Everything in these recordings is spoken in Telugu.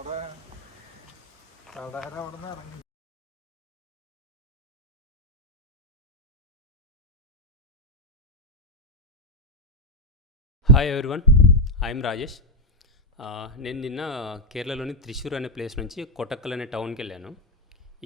നമ്മുടെ കടകര അവിടെ നിന്ന് ഇറങ്ങി. Hi everyone, I'm Rajesh. నేను నిన్న కేరళలోని త్రిశూర్ అనే ప్లేస్ నుంచి కొటక్కల్ అనే టౌన్కి వెళ్ళాను.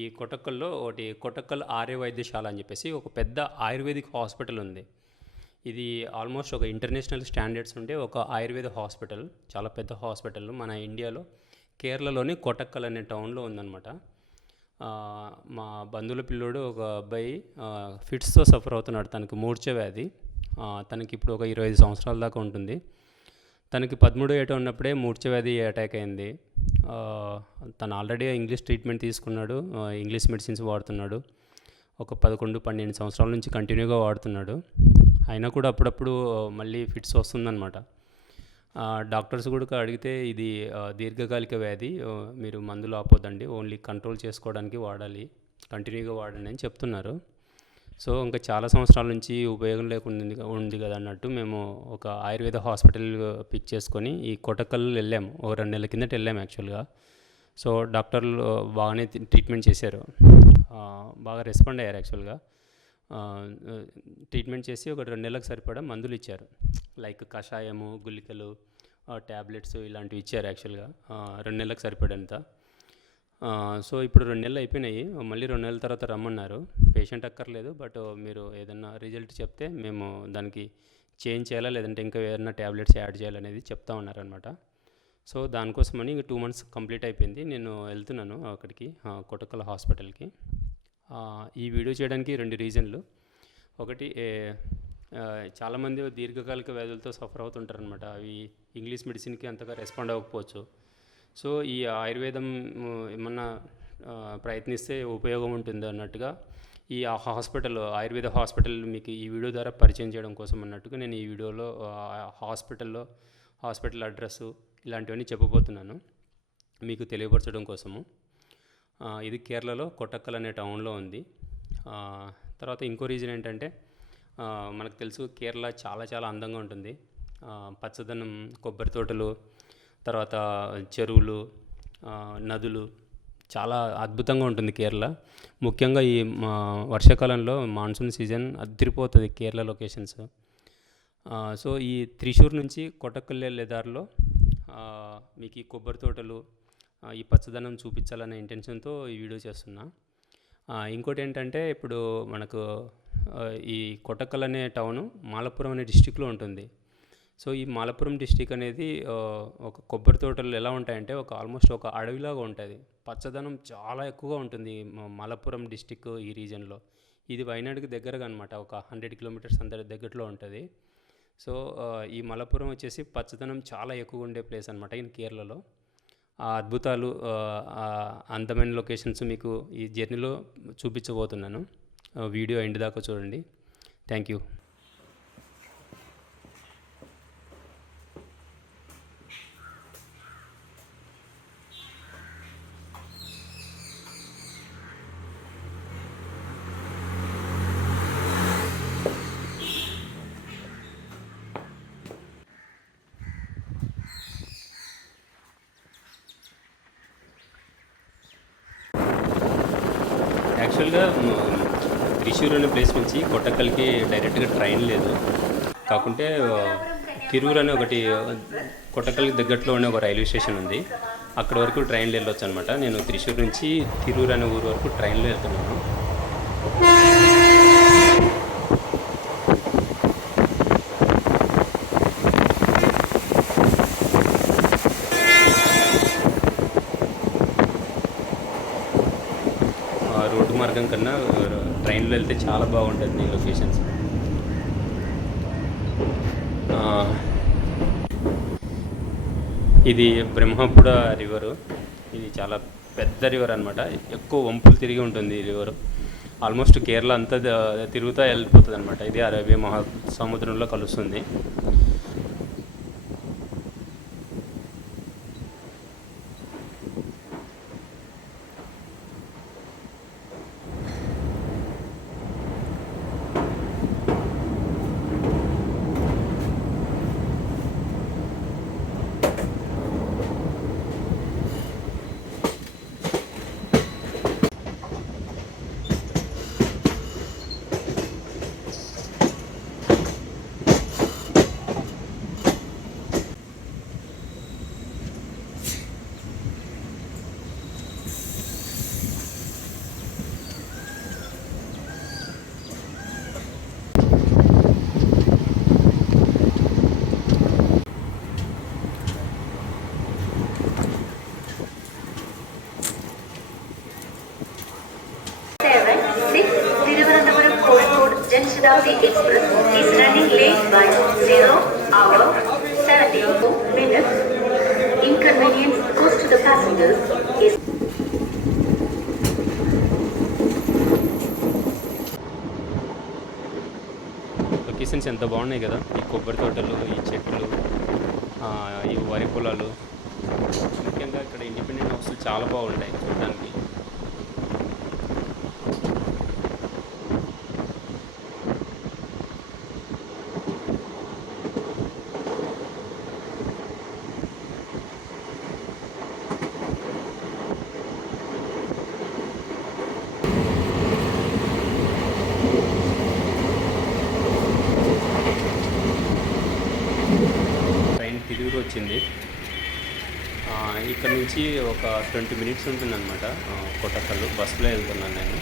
ఈ కొటక్కల్లో ఒకటి కొటక్కల్ ఆర్య వైద్యశాల అని చెప్పేసి ఒక పెద్ద ఆయుర్వేదిక్ హాస్పిటల్ ఉంది. ఇది ఆల్మోస్ట్ ఒక ఇంటర్నేషనల్ స్టాండర్డ్స్ ఉండే ఒక ఆయుర్వేద హాస్పిటల్, చాలా పెద్ద హాస్పిటల్. మన ఇండియాలో కేరళలోని కొటక్కల్ అనే టౌన్లో ఉందన్నమాట. మా బంధువుల పిల్లోడు ఒక అబ్బాయి ఫిట్స్తో సఫర్ అవుతున్నాడు. తనకు మూర్ఛ వ్యాధి. తనకి ఇప్పుడు ఒక 25 సంవత్సరాల దాకా ఉంటుంది. తనకి 13 ఏట ఉన్నప్పుడే మూర్ఛ వ్యాధి అటాక్ అయింది. తను ఆల్రెడీ ఇంగ్లీష్ ట్రీట్మెంట్ తీసుకున్నాడు, ఇంగ్లీష్ మెడిసిన్స్ వాడుతున్నాడు. ఒక 11-12 సంవత్సరాల నుంచి కంటిన్యూగా వాడుతున్నాడు. అయినా కూడా అప్పుడప్పుడు మళ్ళీ ఫిట్స్ వస్తుందన్నమాట. డాక్టర్స్ కూడా అడిగితే ఇది దీర్ఘకాలిక వ్యాధి, మీరు మందులు ఆపొద్దండి, ఓన్లీ కంట్రోల్ చేసుకోవడానికి వాడాలి, కంటిన్యూగా వాడండి అని చెప్తున్నారు. సో ఇంకా చాలా సంవత్సరాల నుంచి ఉపయోగం లేకుండా ఉంది కదా అన్నట్టు మేము ఒక ఆయుర్వేద హాస్పిటల్ పిక్ చేసుకొని ఈ కొటక్కల్ వెళ్ళాము. ఓ 2 నెలల కిందట వెళ్ళాము యాక్చువల్గా. సో డాక్టర్లు బాగానే ట్రీట్మెంట్ చేశారు, బాగా రెస్పాండ్ అయ్యారు. యాక్చువల్గా ట్రీట్మెంట్ చేసి ఒక 2 నెలలకు సరిపడా మందులు ఇచ్చారు. లైక్ కషాయము, గుళికలు, ట్యాబ్లెట్స్ ఇలాంటివి ఇచ్చారు. యాక్చువల్గా 2 నెలలకు సరిపడంత. సో ఇప్పుడు 2 నెలలు అయిపోయినాయి. మళ్ళీ 2 నెలల తర్వాత రమ్మన్నారు. పేషెంట్ అక్కర్లేదు, బట్ మీరు ఏదన్నా రిజల్ట్ చెప్తే మేము దానికి చేంజ్ చేయాలా, లేదంటే ఇంకా ఏదైనా ట్యాబ్లెట్స్ యాడ్ చేయాలనేది చెప్తా ఉన్నారనమాట. సో దానికోసమని 2 మంత్స్ కంప్లీట్ అయిపోయింది. నేను వెళ్తున్నాను అక్కడికి, కొటక్కల్ హాస్పిటల్కి. ఈ వీడియో చేయడానికి 2 రీజన్లు. ఒకటి, చాలామంది దీర్ఘకాలిక వ్యాధులతో సఫర్ అవుతుంటారనమాట. అవి ఇంగ్లీష్ మెడిసిన్కి అంతగా రెస్పాండ్ అవ్వకపోవచ్చు. సో ఈ ఆయుర్వేదం ఏమన్నా ప్రయత్నిస్తే ఉపయోగం ఉంటుంది అన్నట్టుగా ఈ హాస్పిటల్, ఆయుర్వేద హాస్పిటల్ మీకు ఈ వీడియో ద్వారా పరిచయం చేయడం కోసం అన్నట్టుగా నేను ఈ వీడియోలో హాస్పిటల్ అడ్రస్సు ఇలాంటివన్నీ చెప్పబోతున్నాను మీకు తెలియపరచడం కోసము. ఇది కేరళలో కొటక్కల్ అనే టౌన్లో ఉంది. తర్వాత ఇంకో రీజన్ ఏంటంటే, మనకు తెలుసు కేరళ చాలా చాలా అందంగా ఉంటుంది. పచ్చదనం, కొబ్బరి తోటలు, తర్వాత చెరువులు, నదులు, చాలా అద్భుతంగా ఉంటుంది కేరళ. ముఖ్యంగా ఈ వర్షాకాలంలో మాన్సూన్ సీజన్ అదిరిపోతుంది కేరళ లొకేషన్స్. సో ఈ త్రిశూర్ నుంచి కొటక్కల్ వెళ్ళే దారిలో మీకు ఈ కొబ్బరి తోటలు, ఈ పచ్చదనం చూపించాలనే ఇంటెన్షన్తో ఈ వీడియో చేస్తున్నా. ఇంకోటి ఏంటంటే, ఇప్పుడు మనకు ఈ కొటక్కల్ అనే టౌను మాలపురం అనే డిస్టిక్లో ఉంటుంది. సో ఈ మాలపురం డిస్టిక్ అనేది ఒక కొబ్బరి తోటలు ఎలా ఉంటాయంటే ఆల్మోస్ట్ ఒక అడవిలాగా ఉంటుంది. పచ్చదనం చాలా ఎక్కువగా ఉంటుంది మాలపురం డిస్టిక్ ఈ రీజన్లో. ఇది వైనాడుకి దగ్గరగా అనమాట, ఒక 100 కిలోమీటర్స్ అంత దగ్గరలో ఉంటుంది. సో ఈ మలపురం వచ్చేసి పచ్చదనం చాలా ఎక్కువ ఉండే ప్లేస్ అనమాట ఇన్ కేరళలో. ఆ అద్భుతాలు, అందమైన లొకేషన్స్ మీకు ఈ జర్నీలో చూపించబోతున్నాను. వీడియో ఎండ్ దాకా చూడండి. Thank you. యాక్చువల్గా త్రిశూర్ అనే ప్లేస్ నుంచి కొటక్కల్కి డైరెక్ట్గా ట్రైన్ లేదు. కాకుంటే తిరూర్ అనే ఒకటి కొటక్కల్కి దగ్గరలో ఉండే ఒక రైల్వే స్టేషన్ ఉంది. అక్కడ వరకు ట్రైన్లో వెళ్ళొచ్చు అనమాట. నేను త్రిశూర్ నుంచి తిరూర్ అనే ఊరు వరకు ట్రైన్లో వెళ్తున్నాను. రోడ్డు మార్గం కన్నా ట్రైన్లో వెళ్తే చాలా బాగుంటుంది ఈ లొకేషన్స్. ఇది బ్రహ్మపుర రివరు. ఇది చాలా పెద్ద రివర్ అనమాట. ఎక్కువ వంపులు తిరిగి ఉంటుంది ఈ రివరు. ఆల్మోస్ట్ కేరళ అంతా తిరుగుతూ వెళ్ళిపోతుంది అనమాట. ఇది అరేబియా మహాసముద్రంలో కలుస్తుంది. Shatabdi Express is running late by 0 hour 74 minutes. Inconvenience caused to the passengers is locations ఎంత బాగున్నాయి కదా, ఈ కొబ్బరి తోటలు, ఈ చెట్లు, ఈ వరి పొలాలు, ముఖ్యంగా ఇక్కడ ఇండిపెండెంట్ హౌస్లు చాలా బాగుంటాయి చూడడానికి. ట్రైన్ తిరిగి వచ్చింది. ఇక్కడ నుంచి ఒక 20 మినిట్స్ ఉంటుందన్నమాట. కొట్టకల్లు బస్సులో వెళ్తున్నాను నేను.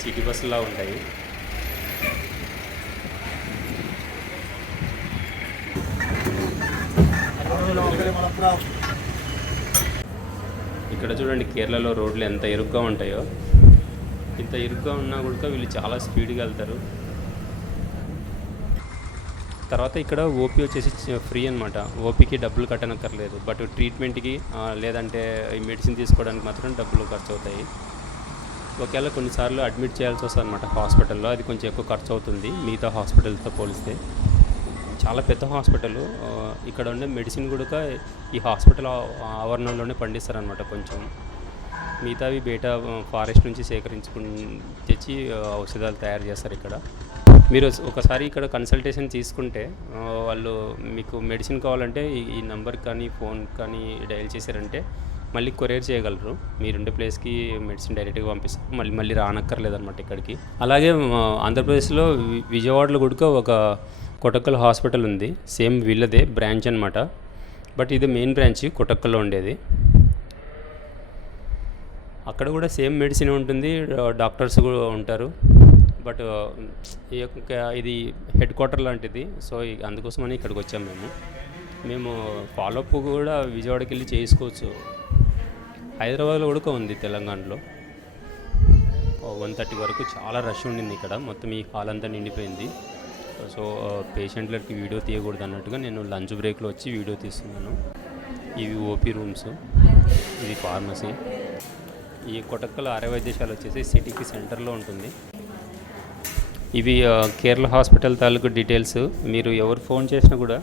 సిటీ బస్సులా ఉంటాయి. ఇక్కడ చూడండి, కేరళలో రోడ్లు ఎంత ఇరుగ్గా ఉంటాయో. ఇంత ఇరుగ్గా ఉన్నా కూడా వీళ్ళు చాలా స్పీడ్గా వెళ్తారు. తర్వాత ఇక్కడ ఓపీ వచ్చేసి ఫ్రీ అనమాట. ఓపీకి డబ్బులు కట్టనక్కర్లేదు. బట్ ట్రీట్మెంట్కి లేదంటే ఈ మెడిసిన్ తీసుకోవడానికి మాత్రం డబ్బులు ఖర్చు అవుతాయి. ఒకవేళ కొన్నిసార్లు అడ్మిట్ చేయాల్సి వస్తుంది అనమాట హాస్పిటల్లో. అది కొంచెం ఎక్కువ ఖర్చు అవుతుంది మిగతా హాస్పిటల్తో పోలిస్తే. చాలా పెద్ద హాస్పిటల్. ఇక్కడ ఉండే మెడిసిన్ కూడా ఈ హాస్పిటల్ ఆవరణలోనే పండిస్తారనమాట. కొంచెం మిగతావి బయట ఫారెస్ట్ నుంచి సేకరించుకుని తెచ్చి ఔషధాలు తయారు చేస్తారు ఇక్కడ. మీరు ఒకసారి ఇక్కడ కన్సల్టేషన్ తీసుకుంటే వాళ్ళు మీకు మెడిసిన్ కావాలంటే ఈ నెంబర్కి కానీ ఫోన్ కానీ డయల్ చేశారంటే మళ్ళీ కొరియర్ చేయగలరు. మీరుండే ప్లేస్కి మెడిసిన్ డైరెక్ట్గా పంపిస్తారు. మళ్ళీ రానక్కర్లేదన్నమాట ఇక్కడికి. అలాగే ఆంధ్రప్రదేశ్లో విజయవాడలో కూడా ఒక కొటక్కల్ హాస్పిటల్ ఉంది. సేమ్ వీళ్ళదే బ్రాంచ్ అనమాట. బట్ ఇది మెయిన్ బ్రాంచ్ కొటక్కల్లో ఉండేది. అక్కడ కూడా సేమ్ మెడిసిన్ ఉంటుంది, డాక్టర్స్ కూడా ఉంటారు. బట్ ఇది హెడ్ క్వార్టర్ లాంటిది. సో అందుకోసమని ఇక్కడికి వచ్చాము మేము ఫాలోఅప్ కూడా విజయవాడకి వెళ్ళి చేసుకోవచ్చు. హైదరాబాద్లో కూడా ఉంది, తెలంగాణలో 1:30 వరకు చాలా రష్ ఉండింది ఇక్కడ. మొత్తం ఈ హాల్ అంతా నిండిపోయింది. సో పేషెంట్లకి వీడియో తీయకూడదు అన్నట్టుగా నేను లంచ్ బ్రేక్లో వచ్చి వీడియో తీస్తున్నాను. ఇవి ఓపీ రూమ్స్, ఇది ఫార్మసీ. ఈ కొటక్కల ఆర్య వైద్యశాల వచ్చేసి సిటీకి సెంటర్లో ఉంటుంది. ఇవి కేరళ హాస్పిటల్ తాలూకు డీటెయిల్స్. మీరు ఎవరు ఫోన్ చేసినా కూడా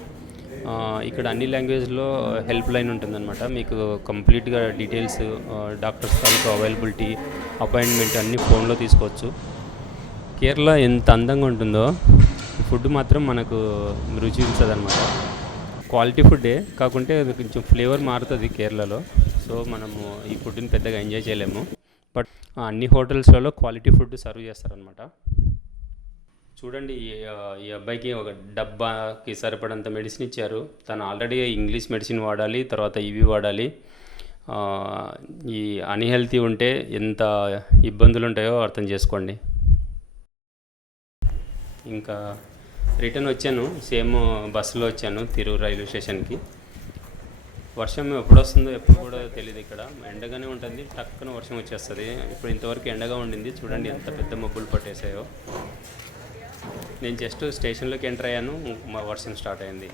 ఇక్కడ అన్ని లాంగ్వేజ్లో హెల్ప్ లైన్ ఉంటుందన్నమాట. మీకు కంప్లీట్గా డీటెయిల్స్, డాక్టర్స్ తాలూకు అవైలబిలిటీ, అపాయింట్మెంట్ అన్నీ ఫోన్లో తీసుకోవచ్చు. కేరళ ఎంత అందంగా ఉంటుందో, ఫుడ్ మాత్రం మనకు రుచి ఉంటుందన్నమాట. క్వాలిటీ ఫుడ్డే కాకుంటే అది కొంచెం ఫ్లేవర్ మారుతుంది కేరళలో. సో మనము ఈ ఫుడ్ని పెద్దగా ఎంజాయ్ చేయలేము. బట్ అన్ని హోటల్స్లలో క్వాలిటీ ఫుడ్ సర్వ్ చేస్తారనమాట. చూడండి, ఈ అబ్బాయికి ఒక డబ్బాకి సరిపడంత మెడిసిన్ ఇచ్చారు. తను ఆల్రెడీ ఇంగ్లీష్ మెడిసిన్ వాడాలి, తర్వాత ఇవి వాడాలి. ఈ అన్హెల్తీ ఉంటే ఎంత ఇబ్బందులు ఉంటాయో అర్థం చేసుకోండి. ఇంకా రిటర్న్ వచ్చాను, సేమ్ బస్సులో వచ్చాను తిరూరు రైల్వే స్టేషన్కి. వర్షం ఎప్పుడు వస్తుందో ఎప్పుడు కూడా తెలియదు. ఇక్కడ ఎండగానే ఉంటుంది, టక్కున వర్షం వచ్చేస్తుంది. ఇప్పుడు ఇంతవరకు ఎండగా ఉండింది. చూడండి ఎంత పెద్ద మబ్బులు పట్టేసాయో. నేను జస్ట్ స్టేషన్లోకి ఎంటర్ అయ్యాను, వర్షం స్టార్ట్ అయింది.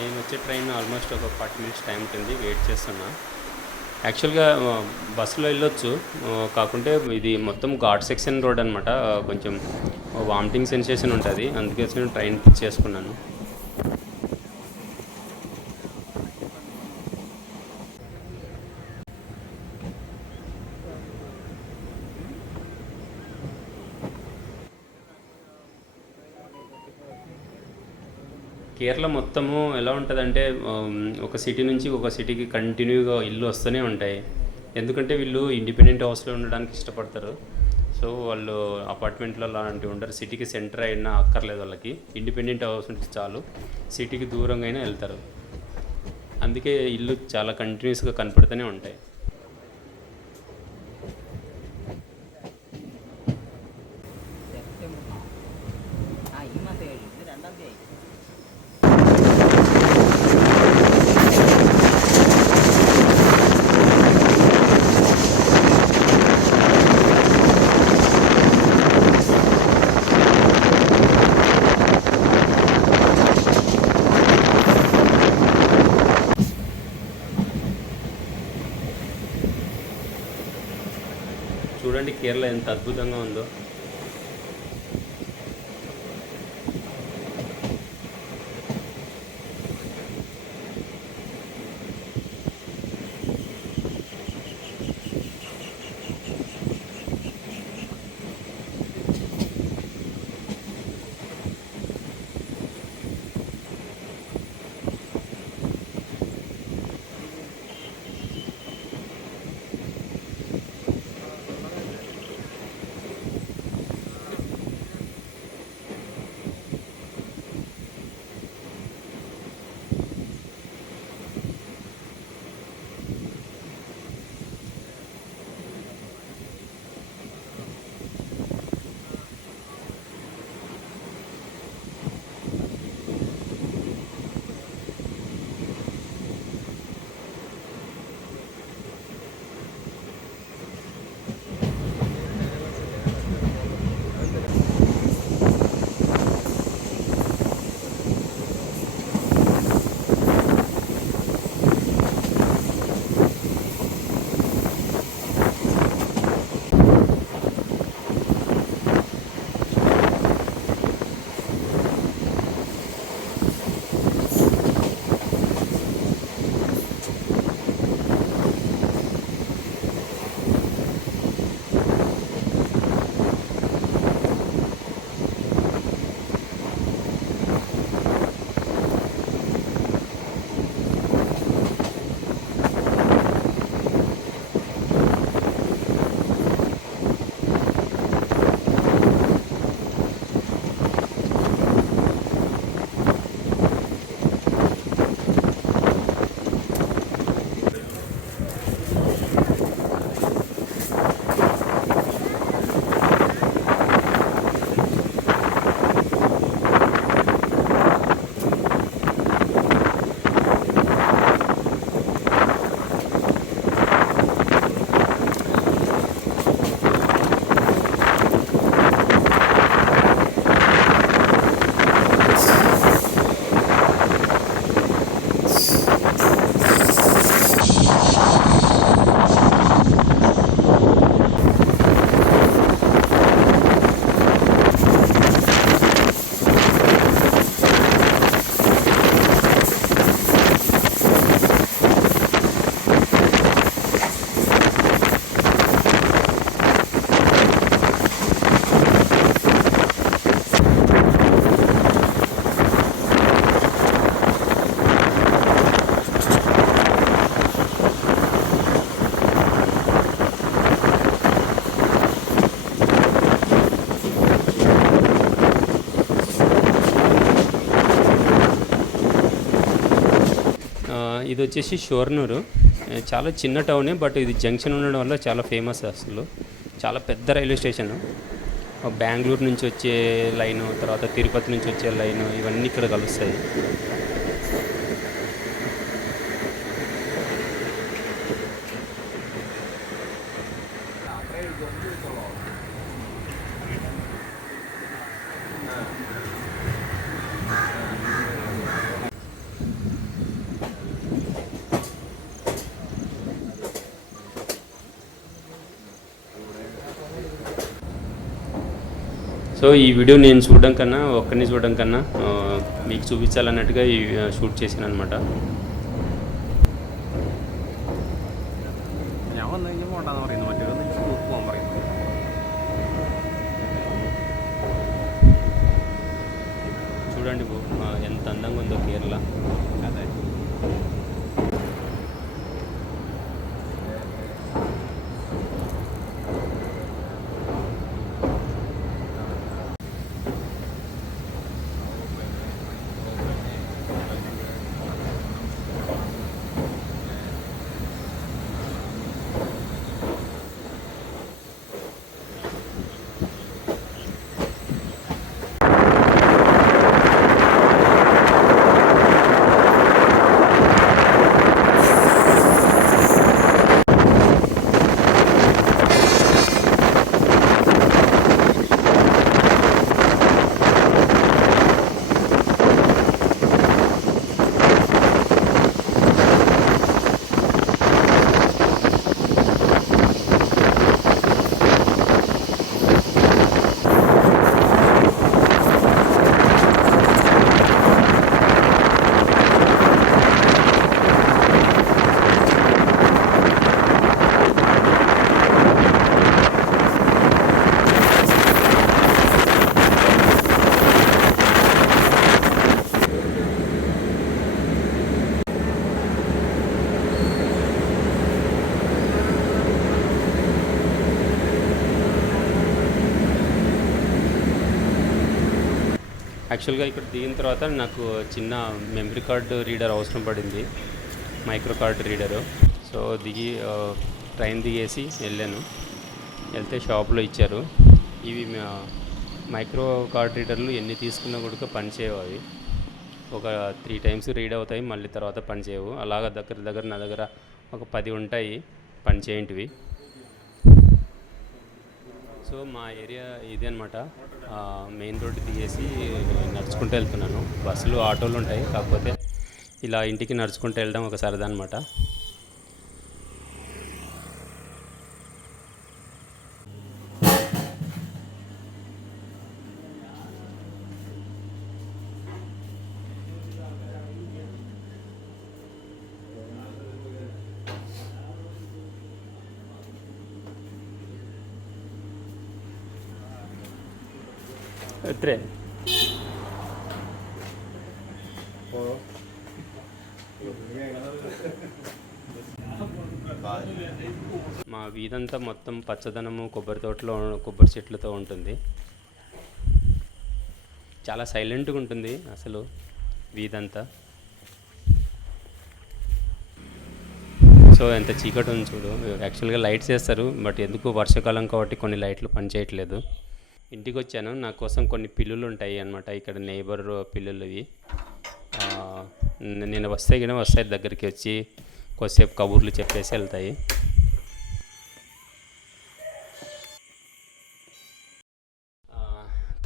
నేను వచ్చే ట్రైన్ ఆల్మోస్ట్ ఒక 40 మినిట్స్ టైం ఉంటుంది, వెయిట్ చేస్తున్నా. యాక్చువల్గా బస్సులో వెళ్ళొచ్చు, కాకుంటే ఇది మొత్తం ఘాట్ సెక్షన్ రోడ్ అనమాట. కొంచెం వామిటింగ్ సెన్సేషన్ ఉంటుంది, అందుకే నేను ట్రైన్ పిక్ చేసుకున్నాను. కేరళ మొత్తము ఎలా ఉంటుందంటే ఒక సిటీ నుంచి ఒక సిటీకి కంటిన్యూగా ఇల్లు వస్తూనే ఉంటాయి. ఎందుకంటే వీళ్ళు ఇండిపెండెంట్ హౌస్లో ఉండడానికి ఇష్టపడతారు. సో వాళ్ళు అపార్ట్మెంట్లో అలాంటివి ఉండరు, సిటీకి సెంటర్ అయినా అక్కర్లేదు వాళ్ళకి, ఇండిపెండెంట్ హౌస్ ఉంటే చాలు, సిటీకి దూరంగా అయినా వెళ్తారు. అందుకే ఇల్లు చాలా కంటిన్యూస్గా కనపడుతూనే ఉంటాయి. చూడండి కేరళ ఎంత అద్భుతంగా ఉందో. ఇది వచ్చేసి షోర్నూరు, చాలా చిన్న టౌనే, బట్ ఇది జంక్షన్ ఉండడం వల్ల చాలా ఫేమస్. అసలు చాలా పెద్ద రైల్వే స్టేషన్. బెంగళూరు నుంచి వచ్చే లైను, తర్వాత తిరుపతి నుంచి వచ్చే లైను, ఇవన్నీ ఇక్కడ కలుస్తాయి. సో ఈ వీడియో నేను చూడడం కన్నా, ఒక్కరిని చూడడం కన్నా మీకు చూపించాలన్నట్టుగా ఈ షూట్ చేశాను అనమాట. చూడండి ఎంత అందంగా ఉందో కేరళ. యాక్చువల్గా ఇక్కడ దిగిన తర్వాత నాకు చిన్న మెమరీ కార్డు రీడర్ అవసరం పడింది, micro card reader. So train దిగేసి వెళ్ళాను. వెళ్తే షాప్లో ఇచ్చారు. ఇవి మైక్రో కార్డ్ రీడర్లు ఎన్ని తీసుకున్నా కూడా పనిచేయవు. అవి ఒక 3 times రీడ్ అవుతాయి, మళ్ళీ తర్వాత పనిచేయవు. అలాగా దగ్గర నా దగ్గర ఒక 10 ఉంటాయి పనిచేయంటివి. సో మా ఏరియా ఇది అనమాట. మెయిన్ రోడ్డు దిగేసి నడుచుకుంటూ వెళ్తున్నాను. బస్సులు ఆటోలు ఉంటాయి, కాకపోతే ఇలా ఇంటికి నడుచుకుంటూ వెళ్ళడం ఒక సరదా అనమాట. ఎత్రే మా వీధంతా మొత్తం పచ్చదనము, కొబ్బరి తోటలో కొబ్బరి చెట్లతో ఉంటుంది. చాలా సైలెంట్గా ఉంటుంది అసలు వీధంతా. సో ఎంత చీకటి ఉంది చూడు. యాక్చువల్గా లైట్స్ వేస్తారు, బట్ ఎందుకు వర్షాకాలం కాబట్టి కొన్ని లైట్లు పనిచేయట్లేదు. ఇంటికి వచ్చాను. నా కోసం కొన్ని పిల్లులు ఉంటాయి అన్నమాట, ఇక్కడ నైబర్ పిల్లులు ఇవి. నేను వస్తాయి దగ్గరికి వచ్చి కొద్దిసేపు కబుర్లు చెప్పేసి వెళ్తాయి.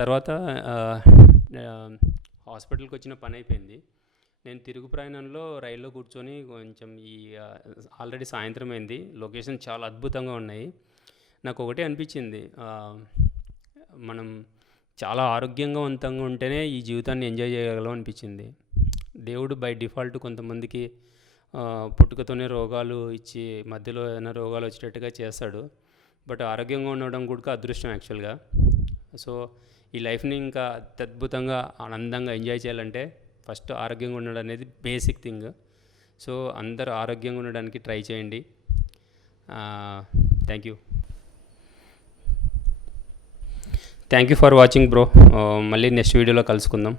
తర్వాత హాస్పిటల్కి వచ్చిన పని అయిపోయింది. నేను తిరుగు ప్రయాణంలో రైల్లో కూర్చొని కొంచెం ఆల్రెడీ సాయంత్రం అయింది. లొకేషన్ చాలా అద్భుతంగా ఉన్నాయి. నాకు ఒకటే అనిపించింది, మనం చాలా ఆరోగ్యంగా ఉంటేనే ఈ జీవితాన్ని ఎంజాయ్ చేయగలం అనిపించింది. దేవుడు బై డిఫాల్ట్ కొంతమందికి పుట్టుకతోనే రోగాలు ఇచ్చి మధ్యలో ఏదైనా రోగాలు వచ్చేటట్టుగా చేస్తాడు. బట్ ఆరోగ్యంగా ఉండడం కూడా అదృష్టం యాక్చువల్గా. సో ఈ లైఫ్ని ఇంకా అత్యద్భుతంగా ఆనందంగా ఎంజాయ్ చేయాలంటే ఫస్ట్ ఆరోగ్యంగా ఉండడం అనేది బేసిక్ థింగ్. సో అందరూ ఆరోగ్యంగా ఉండడానికి ట్రై చేయండి. Thank you for watching bro. మళ్ళీ నెక్స్ట్ వీడియోలో కలుసుకుందాం.